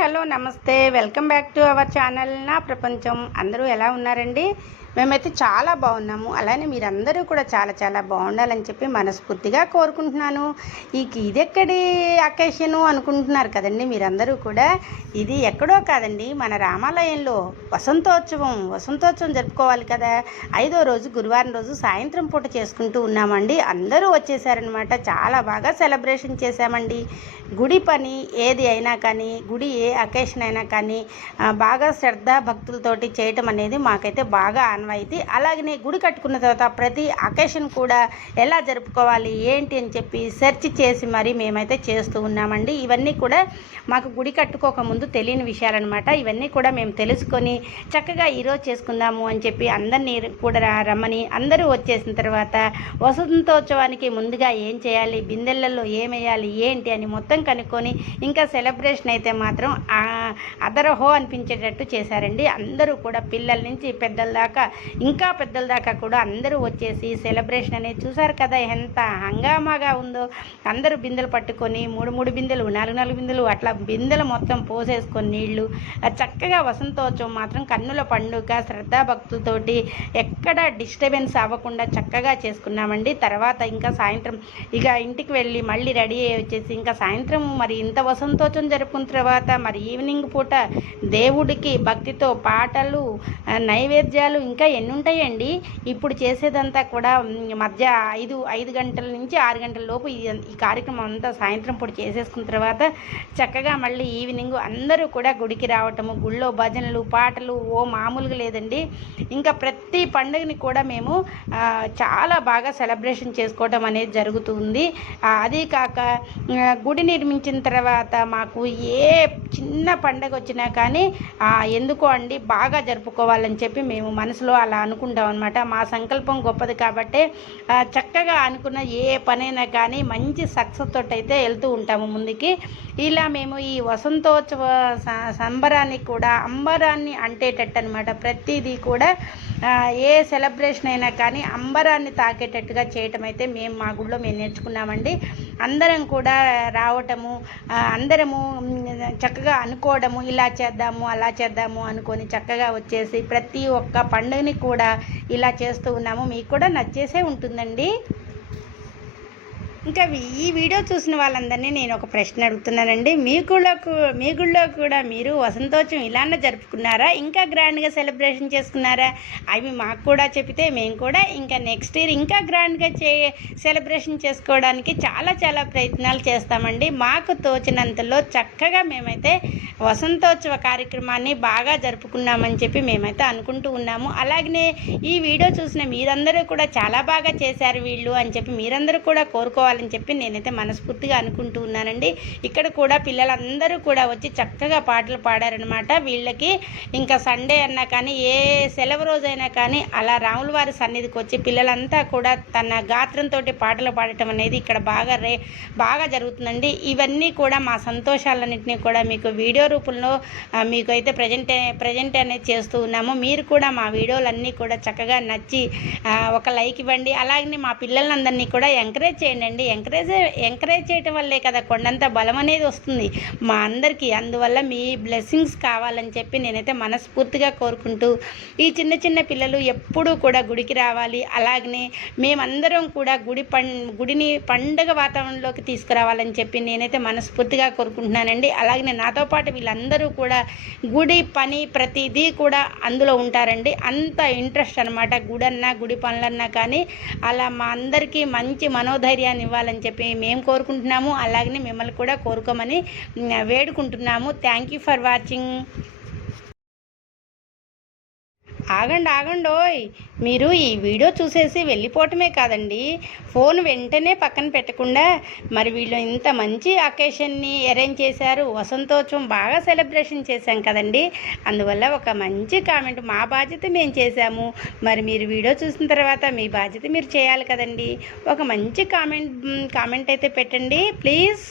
Hello నమస్తే welcome back to our channel నా ప్రపంచం. అందరూ ఎలా ఉన్నారండి? మేమైతే చాలా బాగున్నాము. అలానే మీరందరూ కూడా చాలా చాలా బాగుండాలని చెప్పి మనస్ఫూర్తిగా కోరుకుంటున్నాను. ఇదెక్కడి అకేషను అనుకుంటున్నారు కదండి మీరందరూ కూడా. ఇది ఎక్కడో కాదండి, మన రామాలయంలో వసంతోత్సవం జరుపుకోవాలి కదా. 5వ రోజు గురువారం రోజు సాయంత్రం పూట చేసుకుంటూ ఉన్నామండి. అందరూ వచ్చేసారనమాట. చాలా బాగా సెలబ్రేషన్ చేశామండి. గుడి పని ఏది అయినా కానీ, గుడి ఏ అకేషన్ అయినా కానీ బాగా శ్రద్ధ భక్తులతోటి చేయటం అనేది మాకైతే బాగా ఆనవాయితీ. అలాగనే గుడి కట్టుకున్న తర్వాత ప్రతి అకేషన్ కూడా ఎలా జరుపుకోవాలి ఏంటి అని చెప్పి సెర్చ్ చేసి మరి మేమైతే చేస్తూ ఉన్నామండి. ఇవన్నీ కూడా మాకు గుడి కట్టుకోక ముందు తెలియని విషయాలన్నమాట. ఇవన్నీ కూడా మేము తెలుసుకొని చక్కగా ఈరోజు చేసుకుందాము అని చెప్పి అందరినీ కూడా రమ్మని అందరూ వచ్చేసిన తర్వాత వసంతోత్సవానికి ముందుగా ఏం చేయాలి, బిందెళ్ళల్లో ఏమేయాలి ఏంటి అని మొత్తం కనుక్కొని ఇంకా సెలబ్రేషన్ అయితే మాత్రం అదరహో అనిపించేటట్టు చేశారండి. అందరూ కూడా పిల్లల నుంచి పెద్దల దాకా, ఇంకా పెద్దల దాకా కూడా అందరూ వచ్చేసి సెలబ్రేషన్ అనేది చూసారు కదా ఎంత హంగామాగా ఉందో. అందరూ బిందెలు పట్టుకొని 3 బిందెలు 4 బిందెలు అట్లా బిందెలు మొత్తం పోసేసుకొని నీళ్లు చక్కగా వసంతోత్సవం మాత్రం కన్నుల పండుగ శ్రద్ధాభక్తులతోటి ఎక్కడ డిస్టర్బెన్స్ అవ్వకుండా చక్కగా చేసుకున్నామండి. తర్వాత ఇంకా సాయంత్రం ఇక ఇంటికి వెళ్ళి మళ్ళీ రెడీ అయ్యి వచ్చేసి ఇంకా సాయంత్రం మరి ఇంత వసంతోత్సవం జరుపుకున్న తర్వాత మరి ఈవినింగ్ పూట దేవుడికి భక్తితో పాటలు నైవేద్యాలు ఇంకా ఎన్ని ఉంటాయండి. ఇప్పుడు చేసేదంతా కూడా మధ్య 5 గంటల నుంచి 6 గంటల లోపు ఈ కార్యక్రమం అంతా సాయంత్రం పూట చేసేసుకున్న తర్వాత చక్కగా మళ్ళీ ఈవినింగ్ అందరూ కూడా గుడికి రావటము, గుళ్ళో భజనలు పాటలు మామూలుగా లేదండి. ఇంకా ప్రతి పండుగని కూడా మేము చాలా బాగా సెలబ్రేషన్ చేసుకోవటం అనేది జరుగుతుంది. అది కాక గుడి నిర్మించిన తర్వాత మాకు ఏ చిన్న పండగ వచ్చినా కానీ ఎందుకో అండి బాగా జరుపుకోవాలని చెప్పి మేము మనసులో అలా అనుకుంటాం అనమాట. మా సంకల్పం గొప్పది కాబట్టి చక్కగా అనుకున్న ఏ పనైనా కానీ మంచి సక్సెస్ తోటి అయితే వెళ్తూ ఉంటాము ముందుకి. ఇలా మేము ఈ వసంతోత్సవ సంబరాన్ని కూడా అంబరాన్ని అంటేటట్టు అనమాట. ప్రతిదీ కూడా ఏ సెలబ్రేషన్ అయినా కానీ అంబరాన్ని తాకేటట్టుగా చేయటం అయితే మేము మా గుడిలో మేము నేర్చుకున్నామండి. అందరం కూడా రావటము, అందరము చక్కగా అనుకోవడము, ఇలా చేద్దాము అలా చేద్దాము అనుకొని చక్కగా వచ్చేసి ప్రతి ఒక్క పండుగని కూడా ఇలా చేస్తూ ఉన్నాము. మీకు కూడా నచ్చేసే ఉంటుందండి. ఇంకా ఈ వీడియో చూసిన వాళ్ళందరినీ నేను ఒక ప్రశ్న అడుగుతున్నానండి. మీ గుళ్ళో కూడా మీరు వసంతోత్సవం ఇలానే జరుపుకున్నారా? ఇంకా గ్రాండ్గా సెలబ్రేషన్ చేసుకున్నారా? అవి మాకు కూడా చెప్తే మేము కూడా ఇంకా నెక్స్ట్ ఇయర్ ఇంకా గ్రాండ్గా సెలబ్రేషన్ చేసుకోవడానికి చాలా చాలా ప్రయత్నాలు చేస్తామండి. మాకు తోచినంతలో చక్కగా మేమైతే వసంతోత్సవ కార్యక్రమాన్ని బాగా జరుపుకున్నామని చెప్పి మేమైతే అనుకుంటూ ఉన్నాము. అలాగనే ఈ వీడియో చూసిన మీరందరూ కూడా చాలా బాగా చేశారు వీళ్ళు అని చెప్పి మీరందరూ కూడా కోరుకోవాలని చెప్పి నేనైతే మనస్ఫూర్తిగా అనుకుంటూ ఉన్నానండి. ఇక్కడ కూడా పిల్లలందరూ కూడా వచ్చి చక్కగా పాటలు పాడారనమాట. వీళ్ళకి ఇంకా సండే అన్నా కానీ ఏ సెలవు రోజైనా కానీ అలా రాముల వారి సన్నిధికి వచ్చి పిల్లలంతా కూడా తన గాత్రంతో పాటలు పాడటం అనేది ఇక్కడ బాగా జరుగుతుందండి. ఇవన్నీ కూడా మా సంతోషాలన్నింటినీ కూడా మీకు వీడియో రూపంలో మీకు అయితే ప్రజెంట్ అనేది చేస్తూ ఉన్నాము. మీరు కూడా మా వీడియోలన్నీ కూడా చక్కగా నచ్చి ఒక లైక్ ఇవ్వండి. అలాగే మా పిల్లలందరినీ కూడా ఎంకరేజ్ చేయండి. ఎంకరేజ్ చేయటం వల్లే కదా కొండంత బలం అనేది వస్తుంది మా అందరికీ. అందువల్ల మీ బ్లెస్సింగ్స్ కావాలని చెప్పి నేనైతే మనస్ఫూర్తిగా కోరుకుంటూ ఈ చిన్న పిల్లలు ఎప్పుడూ కూడా గుడికి రావాలి. అలాగనే మేమందరం కూడా గుడిని పండగ వాతావరణంలోకి తీసుకురావాలని చెప్పి నేనైతే మనస్ఫూర్తిగా కోరుకుంటున్నానండి. అలాగనే నాతో పాటు వీళ్ళందరూ కూడా గుడి పని ప్రతిదీ కూడా అందులో ఉంటారండి. అంత ఇంట్రెస్ట్ అనమాట. గుడి పనులన్నా కానీ అలా మా అందరికీ మంచి మనోధైర్యాన్ని ఇవ్వాలని చెప్పి మేము కోరుకుంటున్నాము. అలాగనే మిమ్మల్ని కూడా కోరుకోమని వేడుకుంటున్నాము. Thank you for watching. ఆగండోయ్, మీరు ఈ వీడియో చూసేసి వెళ్ళిపోవటమే కాదండి, ఫోన్ వెంటనే పక్కన పెట్టకుండా మరి వీళ్ళు ఇంత మంచి అకేషన్ని అరేంజ్ చేశారు, వసంతోత్సవం బాగా సెలబ్రేషన్ చేశాం కదండి. అందువల్ల ఒక మంచి కామెంట్, మా బాధ్యత మేము చేశాము, మరి మీరు వీడియో చూసిన తర్వాత మీ బాధ్యత మీరు చేయాలి కదండి. ఒక మంచి కామెంట్ అయితే పెట్టండి ప్లీజ్.